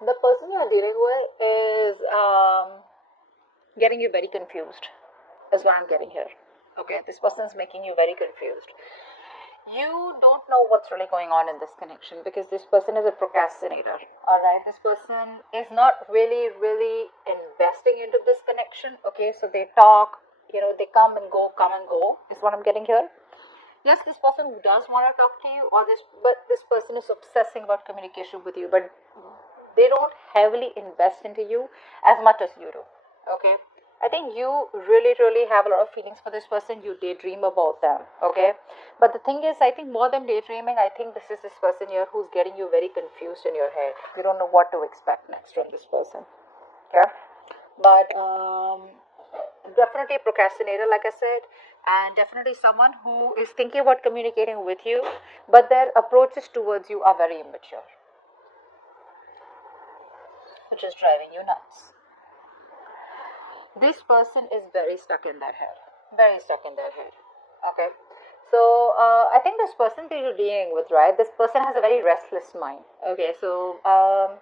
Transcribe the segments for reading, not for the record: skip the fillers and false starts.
The person you're dealing with is getting you very confused, is what I'm getting here. Okay, this person is making you very confused. You don't know what's really going on in this connection because this person is a procrastinator. All right, this person is not really investing into this connection. Okay, so they talk, they come and go, is what I'm getting here. Yes, this person does want to talk to you, but this person is obsessing about communication with you, but they don't heavily invest into you as much as you do. Okay, I think you really have a lot of feelings for this person. You daydream about them. Okay, but the thing is, I think more than daydreaming, I think this is this person here who's getting you very confused in your head. You don't know what to expect next from this person. Okay, but definitely a procrastinator, like I said, and definitely someone who is thinking about communicating with you, but their approaches towards you are very immature, which is driving you nuts. This person is very stuck in their head. Very stuck in their head. Okay. So I think this person that you're dealing with, right? This person has a very restless mind. Okay. So uh,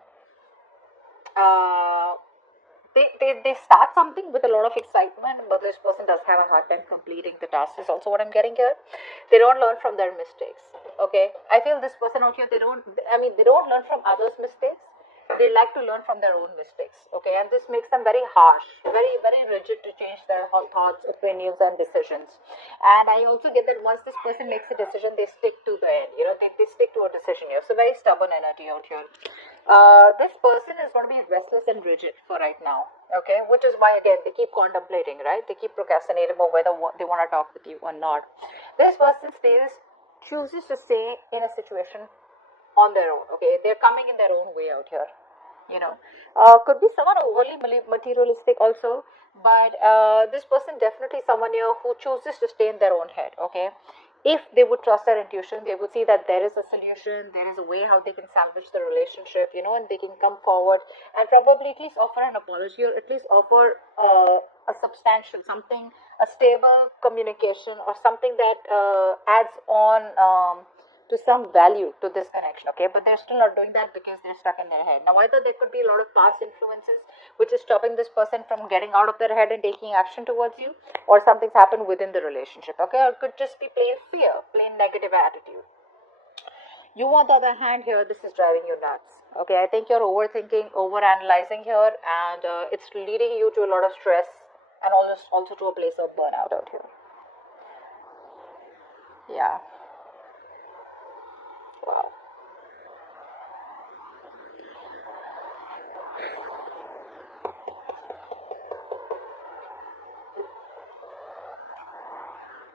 they start something with a lot of excitement, but this person does have a hard time completing the task. Is also what I'm getting here. They don't learn from their mistakes. Okay. I feel this person out here, they don't learn from others' mistakes. They like to learn from their own mistakes. Okay, and this makes them very harsh, very rigid to change their thoughts, opinions, and decisions. And I also get that once this person makes a decision, they stick to the end. They stick to a decision here. So very stubborn energy out here. This person is going to be restless and rigid for right now. Okay, which is why again they keep contemplating, right? They keep procrastinating about whether they want to talk with you or not. This person chooses to stay in a situation on their own. Okay, they're coming in their own way out here. Could be someone overly materialistic also, but this person definitely someone here who chooses to stay in their own head. Okay, if they would trust their intuition, they would see that there is a solution, there is a way how they can salvage the relationship, and they can come forward and probably at least offer an apology or at least offer a substantial something, a stable communication or something that adds on. To some value to this connection. Okay, but they're still not doing that because they're stuck in their head. Now either there could be a lot of past influences which is stopping this person from getting out of their head and taking action towards you, or something's happened within the relationship. Okay, or it could just be plain fear, plain negative attitude. You, on the other hand, here this is driving you nuts. Okay, I think you're overthinking, over analyzing here, and it's leading you to a lot of stress and also to a place of burnout out here. Yeah. Wow.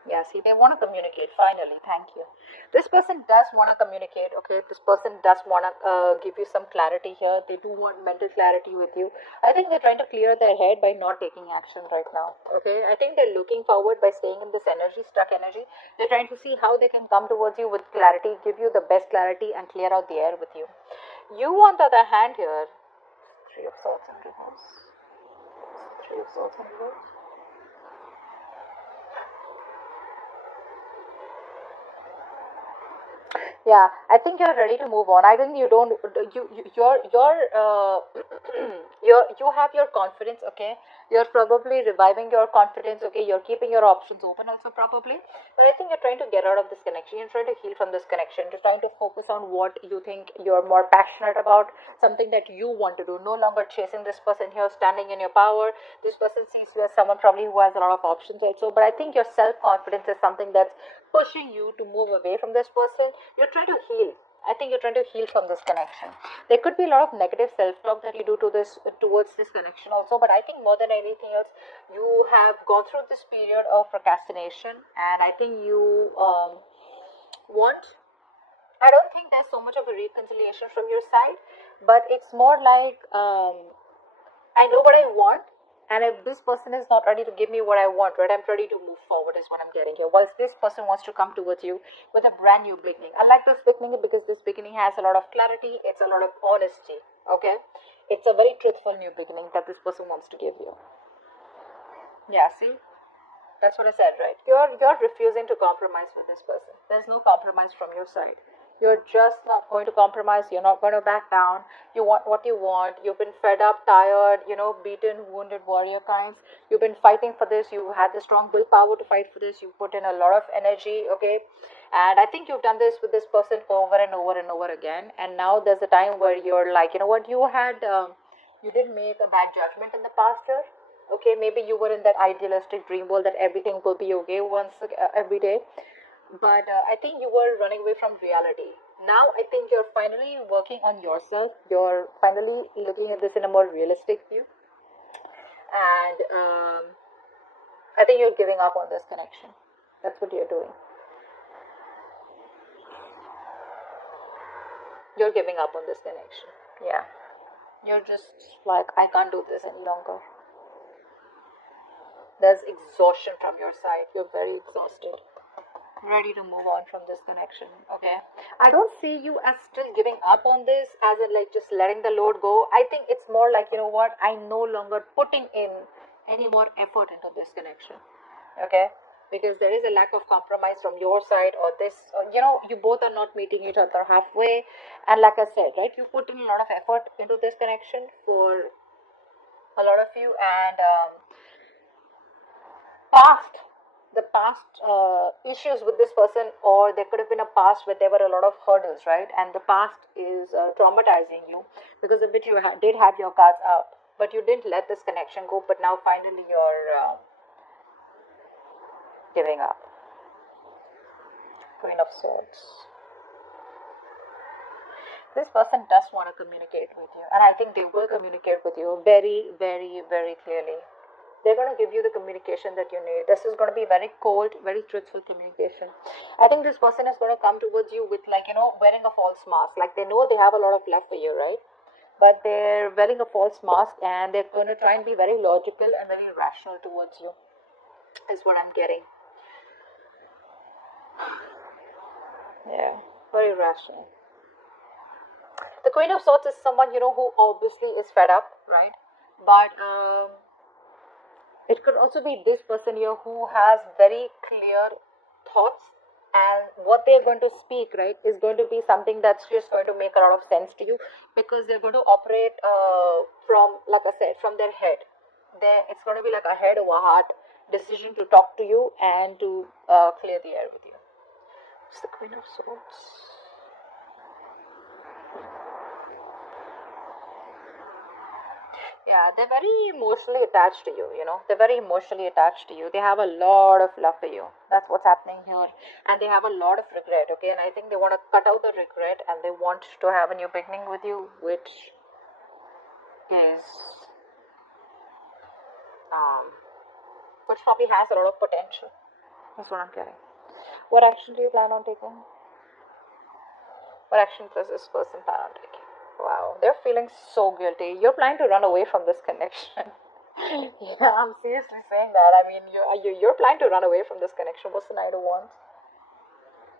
Yeah, see, they want to communicate finally. Thank you. This person does want to communicate, okay? This person does want to give you some clarity here. They do want mental clarity with you. I think they're trying to clear their head by not taking action right now, okay? I think they're looking forward by staying in this energy, stuck energy. They're trying to see how they can come towards you with clarity, give you the best clarity, and clear out the air with you. You, on the other hand, here, Three of Swords in reverse. Three of Swords in reverse. Yeah, I think you're ready to move on. I think you don't. You have your confidence. Okay, you're probably reviving your confidence. Okay, you're keeping your options open also probably. But I think you're trying to get out of this connection. You're trying to heal from this connection. You're trying to focus on what you think you're more passionate about, something that you want to do. No longer chasing this person here, standing in your power. This person sees you as someone probably who has a lot of options also. But I think your self confidence is something that's pushing you to move away from this person. You're trying to heal. I think you're trying to heal from this connection. There could be a lot of negative self-talk that you do towards this connection also, but I think more than anything else, you have gone through this period of procrastination, and I think you want. I don't think there's so much of a reconciliation from your side, but it's more like I know what I want, and if this person is not ready to give me what I want, right, I'm ready to move forward, is what I'm getting here. Whilst this person wants to come towards you with a brand new beginning. I like this beginning because this beginning has a lot of clarity, it's a lot of honesty, okay? It's a very truthful new beginning that this person wants to give you. Yeah, see? That's what I said, right? You're refusing to compromise with this person. There's no compromise from your side. You're just not going to compromise. You're not going to back down. You want what you want. You've been fed up, tired, beaten, wounded warrior kinds. You've been fighting for this. You had the strong willpower to fight for this. You put in a lot of energy, okay? And I think you've done this with this person over and over and over again. And now there's a time where you're like, you know what, you did make a bad judgment in the past year. Okay, maybe you were in that idealistic dream world that everything will be okay every day, but I think you were running away from reality. Now I think you're finally working on yourself. You're finally looking at this in a more realistic view, and I think you're giving up on this connection. That's what you're doing. You're giving up on this connection. Yeah, you're just like, I can't do this any longer. There's exhaustion from your side. You're very exhausted, ready to move on from this connection. Okay, I don't see you as still giving up on this, as in like just letting the load go. I think it's more like, you know what, I no longer putting in any more effort into this connection. Okay, because there is a lack of compromise from your side, or this, you both are not meeting each other halfway. And like I said, right, you put in a lot of effort into this connection for a lot of you, and past the past issues with this person, or there could have been a past where there were a lot of hurdles, right? And the past is traumatizing you, because of which you did have your cards up, but you didn't let this connection go. But now finally you're giving up. Queen of Swords. This person does want to communicate with you, and I think they will communicate with you very, very, very clearly. They're going to give you the communication that you need. This is going to be very cold, very truthful communication. I think this person is going to come towards you with, like, wearing a false mask. Like, they know they have a lot of love for you, right? But they're wearing a false mask, and they're going to try and be very logical and very rational towards you, is what I'm getting. Yeah, very rational. The Queen of Swords is someone, who obviously is fed up, right? But it could also be this person here who has very clear thoughts, and what they're going to speak, right, is going to be something that's just going to make a lot of sense to you, because they're going to operate from, like I said, from their head. It's going to be like a head over heart decision to talk to you and to clear the air with you. It's the Queen of Swords. Yeah, they're very emotionally attached to you, They're very emotionally attached to you. They have a lot of love for you. That's what's happening here. And they have a lot of regret, okay? And I think they want to cut out the regret, and they want to have a new beginning with you, is, which probably has a lot of potential. That's what I'm getting. What action do you plan on taking? What action does this person plan on taking? Wow, they're feeling so guilty. You're planning to run away from this connection. Yeah, I'm seriously saying that. I mean, you're planning to run away from this connection. What's the Knight of Wands?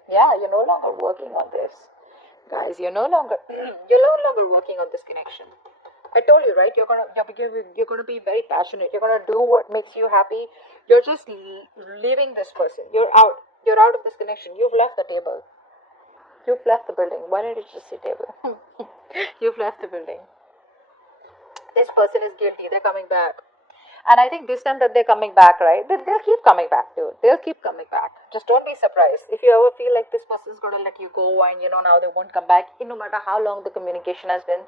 Yeah, you're no longer working on this, guys. You're no longer working on this connection. I told you, right? You're gonna be very passionate. You're gonna do what makes you happy. You're just leaving this person. You're out. You're out of this connection. You've left the table. You've left the building. Why did you just say table? You've left the building. This person is guilty. They're coming back. And I think this time that they're coming back, right? They'll keep coming back, dude. They'll keep coming back. Just don't be surprised. If you ever feel like this person's going to let you go, and, now they won't come back, no matter how long the communication has been,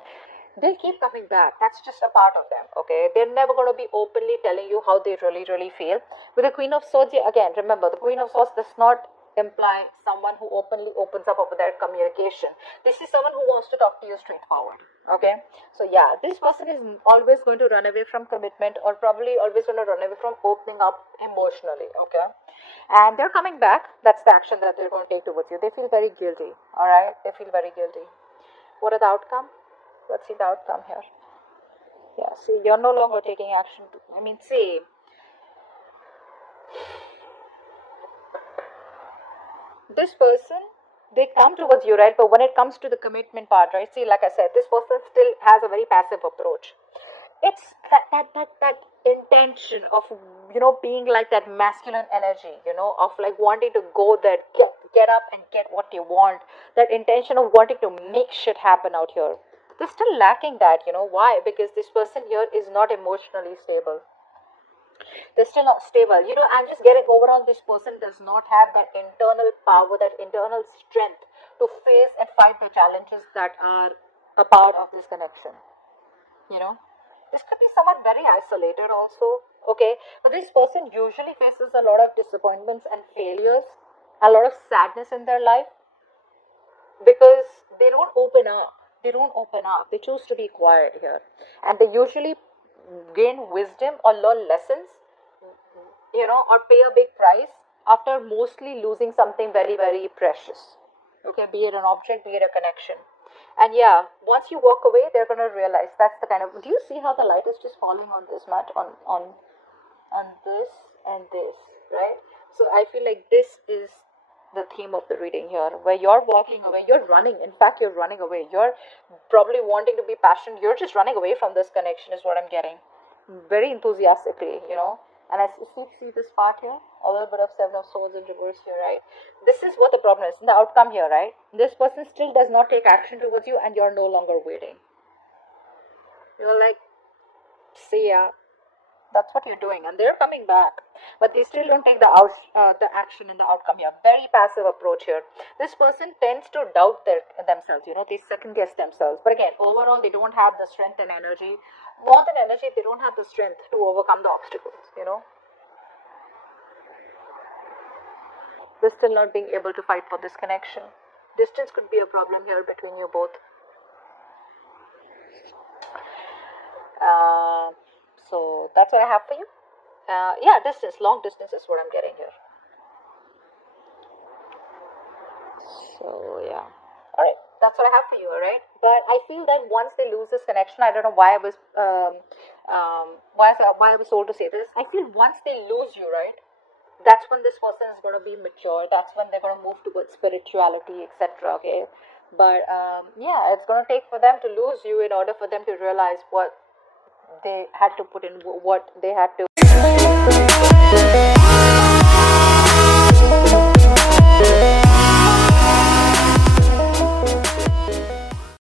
they'll keep coming back. That's just a part of them, okay? They're never going to be openly telling you how they really, really feel. With the Queen of Swords, again, remember, the Queen of Swords does not imply someone who openly opens up over their communication. This is someone who wants to talk to you straightforward, okay? So yeah, this person is always going to run away from commitment, or probably always going to run away from opening up emotionally, okay? And they're coming back. That's the action that they're going to take towards you. They feel very guilty, all right? They feel very guilty. What are the outcome? Let's see the outcome here. Yeah, see, you're no longer taking action. See, this person, they come towards you, right? But when it comes to the commitment part, right? See, like I said, this person still has a very passive approach. It's that intention of, being like that masculine energy, of like wanting to go there, get up and get what they want, that intention of wanting to make shit happen out here. They're still lacking that, why? Because this person here is not emotionally stable. They're still not stable. I'm just getting overall, this person does not have that internal power, that internal strength to face and fight the challenges that are a part of this connection. You know, this could be someone very isolated also. Okay, but this person usually faces a lot of disappointments and failures, a lot of sadness in their life because they don't open up. They don't open up. They choose to be quiet here, and they usually gain wisdom or learn lessons, or pay a big price after mostly losing something very, very precious. Okay, be it an object, be it a connection. And yeah, once you walk away, they're gonna realize that's the kind of. Do you see how the light is just falling on this mat, on this and this, right? So I feel like this is the theme of the reading here, where you're walking away, you're running. In fact, you're running away. You're probably wanting to be passionate. You're just running away from this connection, is what I'm getting. Very enthusiastically. And I see this part here, a little bit of Seven of Swords in reverse here, right? This is what the problem is, the outcome here, right? This person still does not take action towards you, and you're no longer waiting. You're like, see ya. That's what you're doing, and they're coming back, but they still don't take the action in the outcome here. Very passive approach here. This person tends to doubt themselves. They second guess themselves. But again, overall, they don't have the strength and energy. More than energy, they don't have the strength to overcome the obstacles. They're still not being able to fight for this connection. Distance could be a problem here between you both. So that's what I have for you. Yeah, distance, long distance is what I'm getting here. So yeah, all right, that's what I have for you. All right, but I feel that once they lose this connection, I don't know why I was why I was told to say this. I feel once they lose you, right, that's when this person is going to be mature. That's when they're going to move towards spirituality, etc. Okay, but yeah, it's going to take for them to lose you in order for them to realize what they had to put in, what they had to